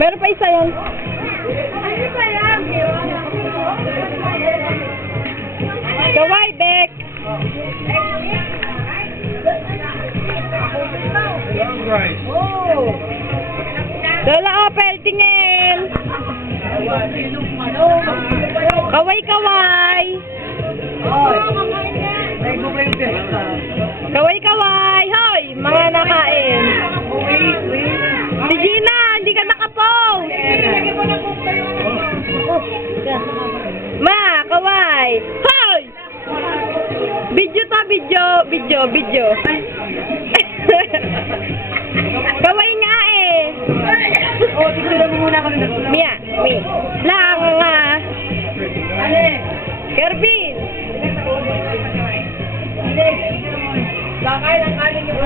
Meron pa isa yan. Ano ba yan? Kaway, Bek. Lola Opel, tingin. Kaway, kaway. Kaway, kaway. Hoy, mga nakain. Si Gina, hindi ka nakapost. Ma, kaway. Hoy! Video ta, video. Kaway nga eh. Oh, tignan mo muna kami. Mia, mi. Lang nga. Kervin. Lakay lang kanin yung